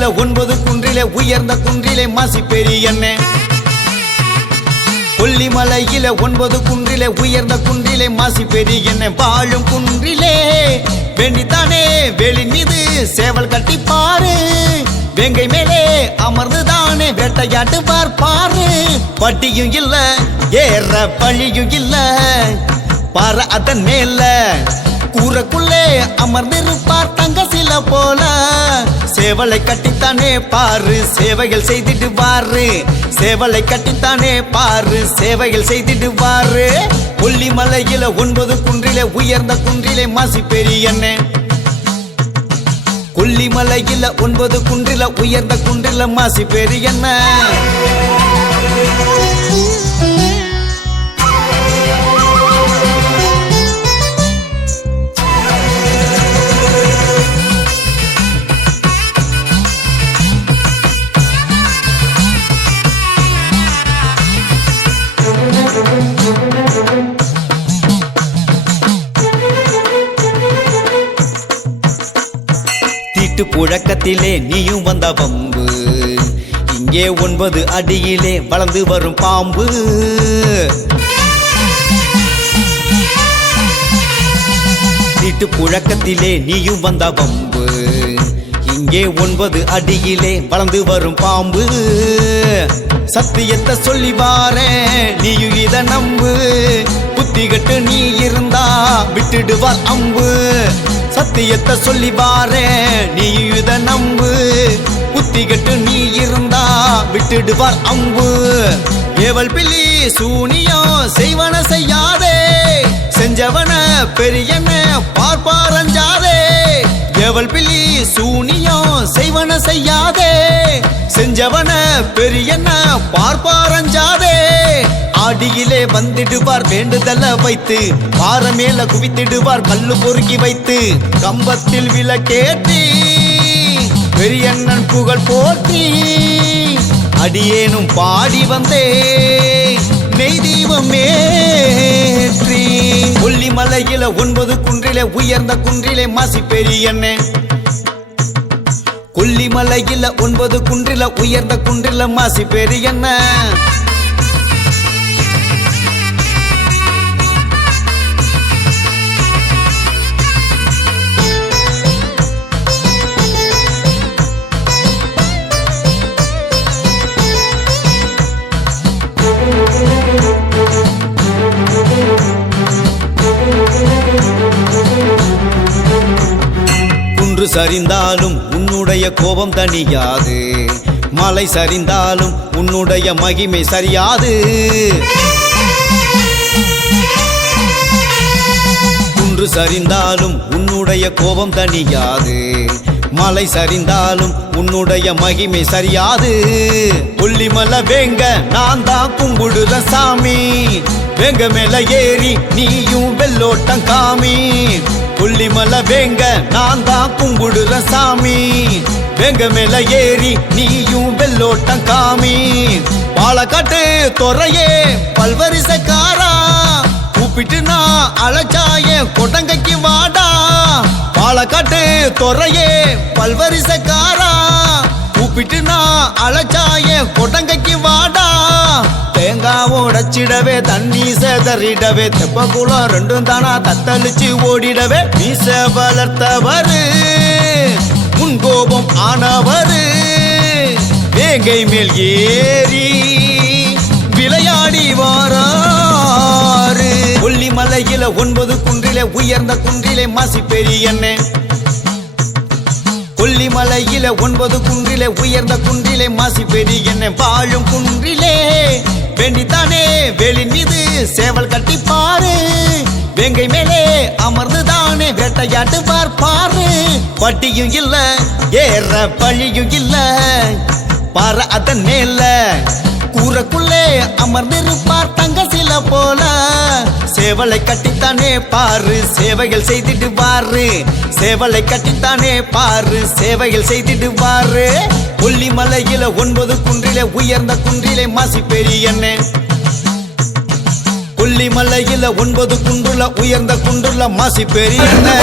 கொல்லிமலையில 9 குன்றிலே உயர்ந்த குன்றிலே மாசி பெரியண்ணே. கொல்லிமலையில 9 குன்றிலே உயர்ந்த குன்றிலே மாசி பெரியண்ணே. வாழும் குன்றிலே வேண்டித்தானே வேலின் மீது சேவல் கட்டி பாரு. வேங்கை மேலே அமர்ந்துதானே வேட்டையாட்டு பார்ப்பாரு. வட்டியும் இல்ல ஏற பழியும் இல்ல பார அதன் மேல கூறக்குள்ளே அமர்ந்திருப்பார் தங்க சில போல. சேவலை கட்டித்தானே பாரு சேவைகள் செய்திடுவாரு. சேவலை கட்டித்தானே பாரு சேவைகள் செய்திடுவாரு. கொல்லிமலையில 9 குன்றிலே உயர்ந்த குன்றிலே மாசி பெரியண்ணே. கொல்லிமலையில 9 குன்றில உயர்ந்த குன்றில மாசி பெரியண்ணே. புழக்கத்திலே நீயும் வந்த பம்பு. இங்கே 9 அடியிலே வளர்ந்து வரும் பாம்பு. தீட்டு புழக்கத்திலே நீயும் வந்த பம்பு. இங்கே 9 அடியிலே வளர்ந்து வரும் பாம்பு. சத்தியத்தை சொல்லி வாரேன் நீயும் இத நம்பு. புத்திகட்டு நீ இருந்தா விட்டுடுவார் அம்பு. சத்தியத்தை சொல்லி வாரேன் நீ இத நம்பு. புத்திகட்டு நீ இருந்தா விட்டுடுவார் அம்பு. ஏவல் பில்லி சூனியம் செய்வன செய்யாதே. செஞ்சவன பெரியன பார்ப்பாரஞ்சாதே. ஏவல் பில்லி சூனியம் செய்வன செய்யாதே. செஞ்சவன பெரியன பார்ப்பாரஞ்சாதே. ஆடியிலே வந்திடுவார் வேண்டுதல வைத்து. பாற மேல குவித்திடுவார் கல்லு பொறுக்கி வைத்து. கம்பத்தில் விளக்கேற்றி பெரியண்ணன் புகழ் போற்றி. அடியேனும் பாடி வந்தே நெய் தீபம் ஏற்றி. கொல்லிமலையில 9 குன்றிலே உயர்ந்த குன்றிலே மாசி பெரியண்ணே. கொல்லிமலையில 9 குன்றில உயர்ந்த குன்றில மாசி பெரியண்ணே. குன்று சரிந்தாலும் உன்னுடைய கோபம் தணியாது. மலை சரிந்தாலும் உன்னுடைய மகிமை சரியாது. குன்று சரிந்தாலும் உன்னுடைய கோபம் தணியாது. மலை சரிந்தாலும் உன்னுடைய மகிமை சரியாது. கொல்லிமலை வேங்க நான் தான் கும்பிடுற சாமி. வேங்க மேல ஏறி நீயும் வெள்ளோட்டம் காமி. கொல்லிமலை வேங்க நான் தான் கும்பிடுற சாமி. வேங்க மேல ஏறி நீயும் வெள்ளோட்டம் காமி. பாலக்காட்டு துறையே பல்வரிசக்காரா. கூப்பிட்டு நான் அழைச்சாய கொட்டங்கைக்கு வாடா. பாலக்காட்டு துறையே பல்வரிசக்காரா. கூப்பிட்டு நான் அழைச்சாய கொட்டங்கைக்கு வாடா. தேங்காய் உடைச்சிடவே தண்ணி சேதறிடவே தெப்ப குளம் 2 தானா தத்தளிச்சு ஓடிடவே. மீச வளர்த்தவரு முன்கோபம் ஆனவரு. வேங்கை மேல் ஏறி விளையாடி வாராரு. கொல்லிமலையில 9 குன்றிலே உயர்ந்த குன்றிலே மாசி பெரியண்ணே. கொல்லிமலையில 9 குன்றிலே உயர்ந்த குன்றிலே மாசி பெரியண்ணே. வாழும் குன்றிலே வேண்டித்தானே வேலின் மீது சேவல் கட்டி பாரு. வேங்கை மேலே அமர்ந்துதானே வேட்டையாட்டு பார்ப்பாரு. வட்டியும் இல்ல ஏற பழியும் இல்ல பார அதன் மேல கூறக்குள்ளே அமர்ந்திருப்பார் தங்க சில போல. சேவலை கட்டித்தானே பாரு சேவைகள் செய்திடுவாரு. சேவலை கட்டித்தானே பாரு சேவைகள் செய்திடுவாரு. கொல்லிமலையில 9 குன்றிலே உயர்ந்த குன்றிலே மாசி பெரியண்ணே. கொல்லிமலையில 9 குன்றுல உயர்ந்த குன்றுல மாசி பெரியண்ணே.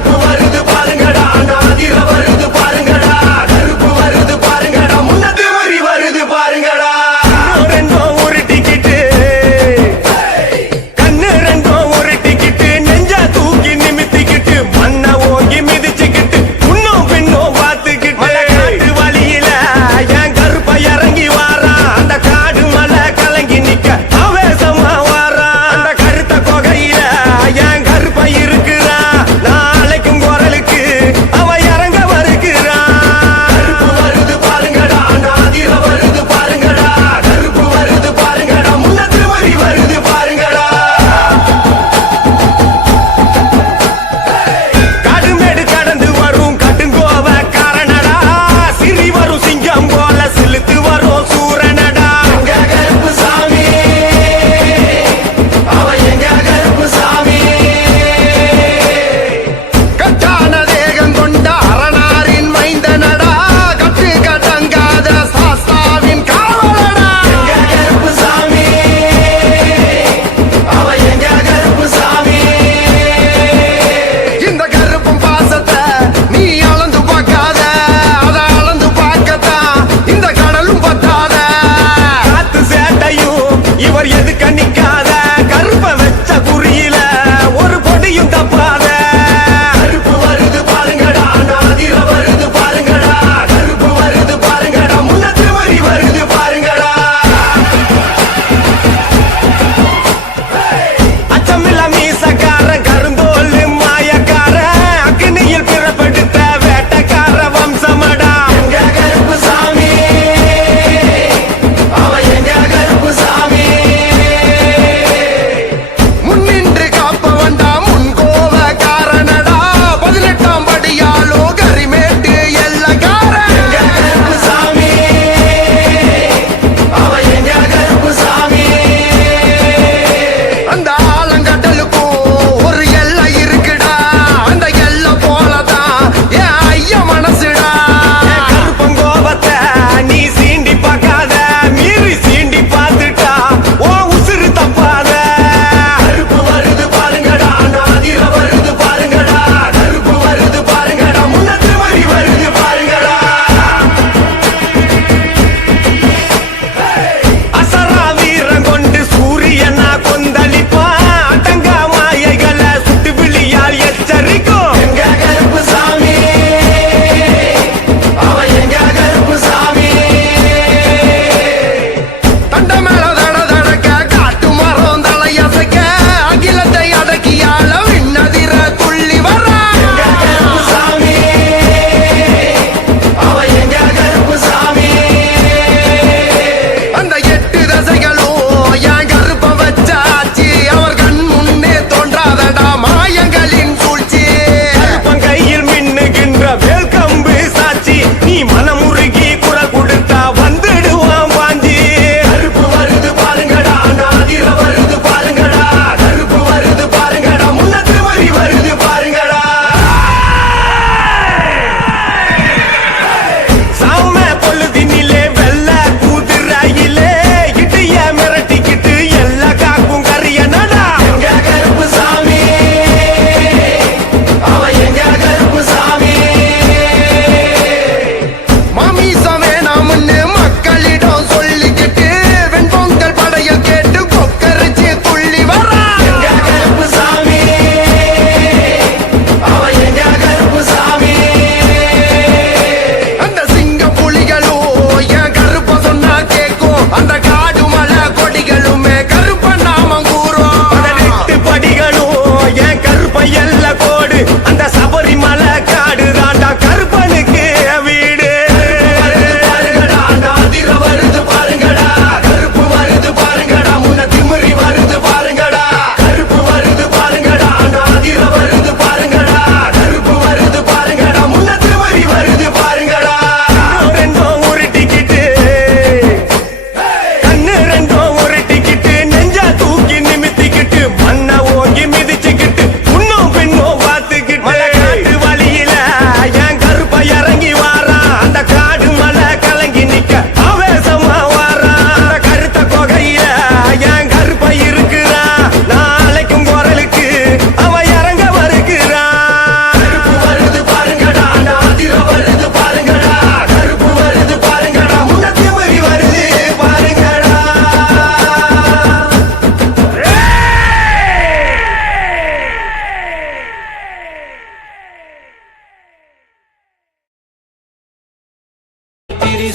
கருப்பு வருது பாருங்கடா நாதிர வருது பாருங்கடா கருப்பு வருது பாருங்கடா முன்னது வரி வருது பாருங்கடா ரெண்டும் ஒரு டிக்கெட்டு கண்ணு ரெண்டும் ஒரு டிக்கெட்டு நெஞ்சா தூக்கி நிமித்திக்கிட்டு மண்ண ஓங்கி மிதிச்சுக்கிட்டு முன்னும் பின்னும் பார்த்துக்கிட்டு காட்டு வழியில என் கருப்ப இறங்கி வாரா அந்த காடு மலை கலங்கி நிக்க ஆவேசமா வாரா அந்த கருத்த கொகையில என் கருப்ப இருக்கிறா நாளைக்கும் குரலுக்கு அவ இறங்க வர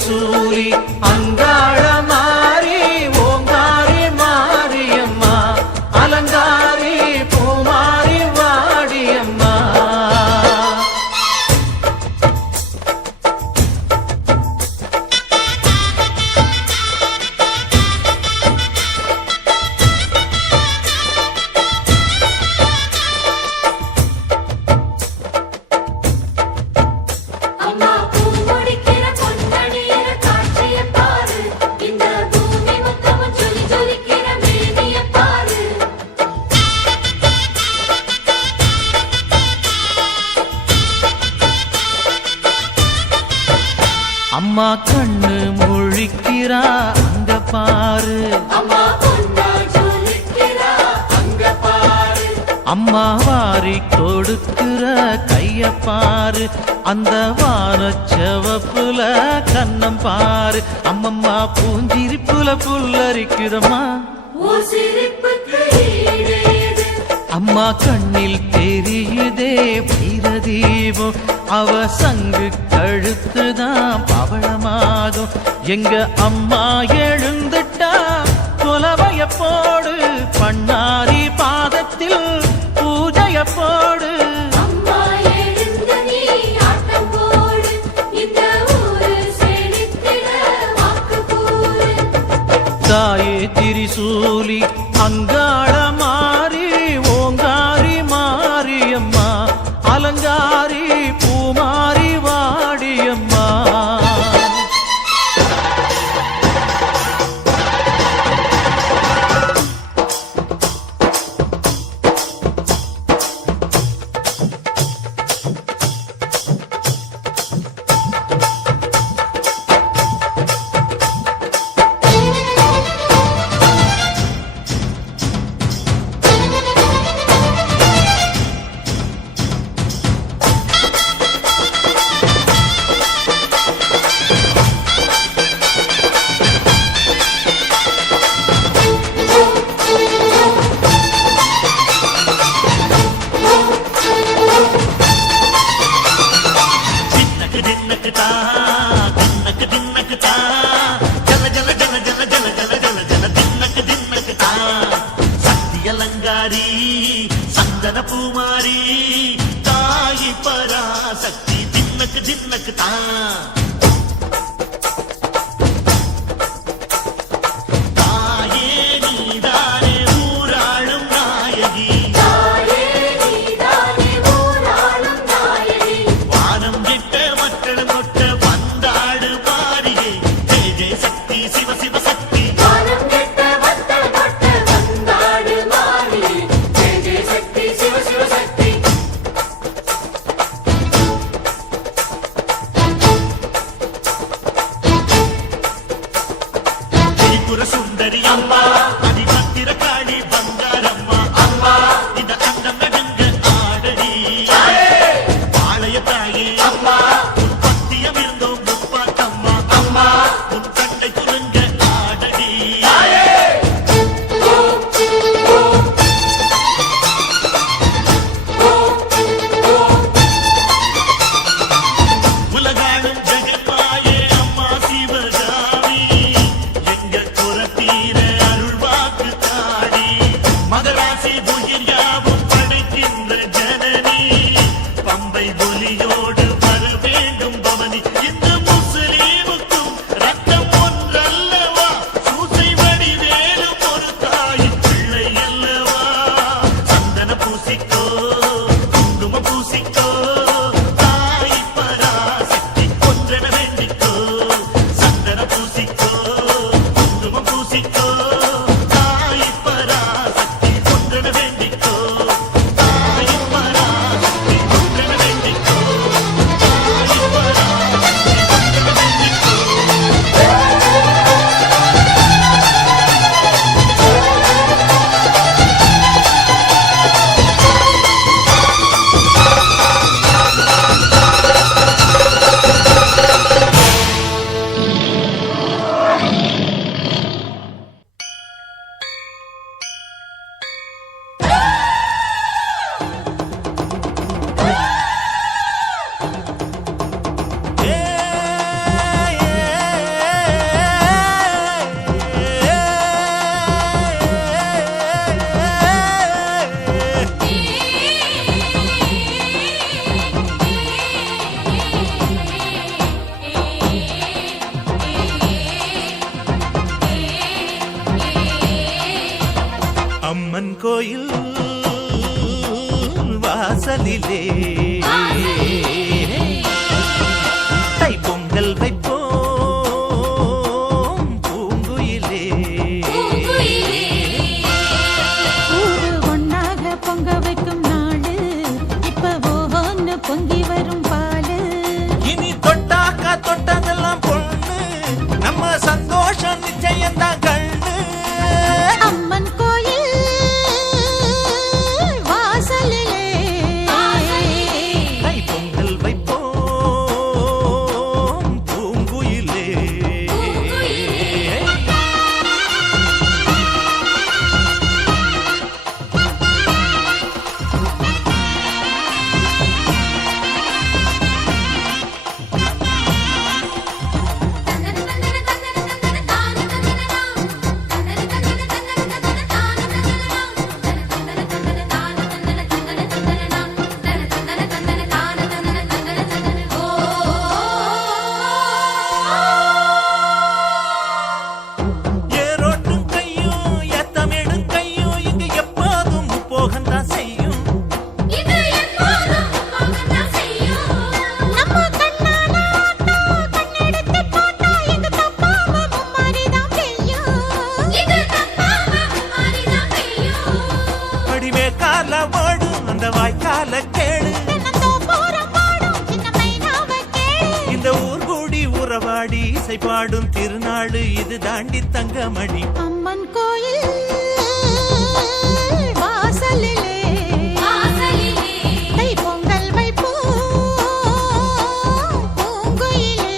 திரிசூலி அங்காள மாறி ஓங்காரி மாரியம்மா அலங்காரி பூமாரி வாடியம்மா. அம்மா பூமுடிக்கிற பொன்னணியிற காட்சிய பாரு, இந்த பூமி மொத்தமும் ஜொலி ஜொலிக்கிற மேனிய பாரு. அம்மா கண்ணு முழிக்கிறா அங்க பாரு, அம்மா பொன்னா ஜொலிக்கிறா அங்க பாரு. அம்மா வாரி கொடுக்கிற கைய பாரு, அந்த வானச்சவப்புல கண்ணம் பாரு. அம்மம்மா பூஞ்சிரிப்புல புல்லரிக்குதம்மா, உன் சிரிப்புக்கு ஈடேது. அம்மா கண்ணில் தெரியுதே வீரதீபம், அவ சங்கு கழுத்துதான் பவளமாகும். எங்க அம்மா எழுந்துட்டா கொலவைய போடு, பண்ணாரி பாதத்தில் பூஜைய போடு. அம்மா எழுந்து நீ ஆட்டம் போடு, இந்த ஊரு செழித்திட வாக்கு கூறு. தாயே திரிசூலி அங்காள மாறி ஓங்காரி மாரியம்மா அலங்காரி பூமாரி வாடியம்மா. அலங்காரி சந்தன பூமாரி தாயி பராசக்தி தின்னக்கு தின்னக்கு தான். தாயே நீதானே ஊராளும் நாயகி, தாயே நீதானே ஊராளும் நாயகி. வானம் கெட்ட மக்கள் கொட்ட வந்தாடு மாறியே ஜெய ஜெய சக்தி சிவ சிவ சக்தி. வானம் கெட்ட வத்தல் கொட்ட வந்தாடு மாறி, ஜெய ஜெய சக்தி சிவ சிவ சக்தி. திரிபுர சுந்தரி அம்மா, அதிபத்திர காளி பங்காரம்மா அம்மா, இந்த அண்டம் நடுங்க ஆடடி பாளைய தாயே அம்மா, உன் பத்தியம் இருந்தோம் முப்பாட்டம்மா அம்மா, உன் கண்ணை துருங்க ஆடடி. உலகாளும் ஜெகன்மாயே அம்மா சிவகாமி, எங்க குறத்தீர அருள் வாக்கு தாடி, மகராசி உயிர் யாவும் படைக்கின்ற ஜனனி, பம்பை ஒலியோடு வர வேண்டும் பவனி. இந்த முஸ்லீமுக்கும் ரத்தம் ஒன்றல்லவா, சூசை வடிவேலும் ஒரு தாயின் பிள்ளை அல்லவா. சந்தன பூசிக்கோ குங்கும பூசிக்கோ, தாய் பராசக்தி ஒன்றென வேண்டிக்கோ. சந்தன பூசிக்கோ குங்கும பூசிக்கோ, தாய் பராசக்தி ஒன்றென வேண்டிக்கோ. தாய் பராசக்தி ஒன்றென வேண்டிக்கோ. தாய் பராசக்தி கோயில் வாசலிலே தைப்பொங்கல் வைப்போம் பூங்குயிலே. ஊரு ஒன்னாக பொங்க வைக்கும் நாடு இப்ப ஒவ்வொன்னு பொங்கி வரும் பாலு. இனி தொட்டாக்கா தொட்டதெல்லாம் பொண்ணு நம்ம சந்தோஷம் நிச்சயம்தான் கண்ணு. அம்மன் கோயில் வாசலிலே தைப்பொங்கல் வைப்போம் பூங்குயிலே. ஏரோட்டும் கையும் ஏத்தமிடும் கையும் இங்கு எப்போதும் போகத்தான் செய்யும். நம்ம கண்ணான ஆட்டோ கண்ணெடுத்து பார்த்தா எங்க தப்பாம மும்மாரிதான் பெய்யும். அடிமே கால ஓடும் அந்த வாய்க்கால கேளு. தென்னந்தோப்புறம் பாடும் சின்ன மைனாவை கேளு. இந்த ஊர் கூடி உறவாடி இசை பாடும் திருநாடு இது தாண்டி தங்கமணி. அம்மன் கோயில் வாசலிலே தைப்பொங்கல் வைப்போம் பூங்குயிலே.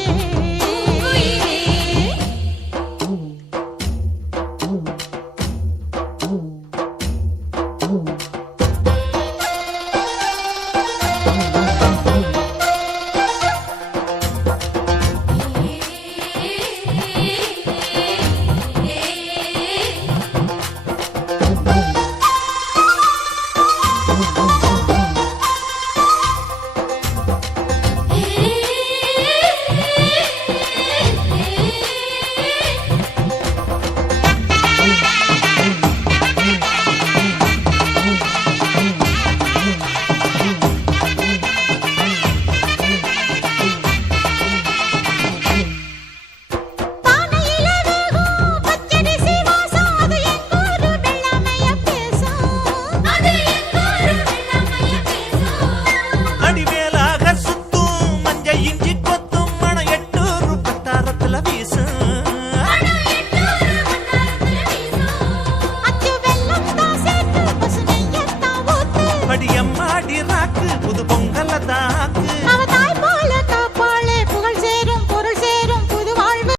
பானையில வேகும் பச்சரிசி வாசம் அது எங்கூரு வெள்ளாமைய பேசும். அடிமேலாக சுத்தும் மஞ்ச இஞ்சி கொத்தும் மணம் எட்டூர் பத்தாரத்துல வீசும். அச்சு வெல்லம் தான் சேர்த்து பசு நெய்யத்தான் ஊத்து. அடியம்மாடி ராக்கு புது பொங்கல்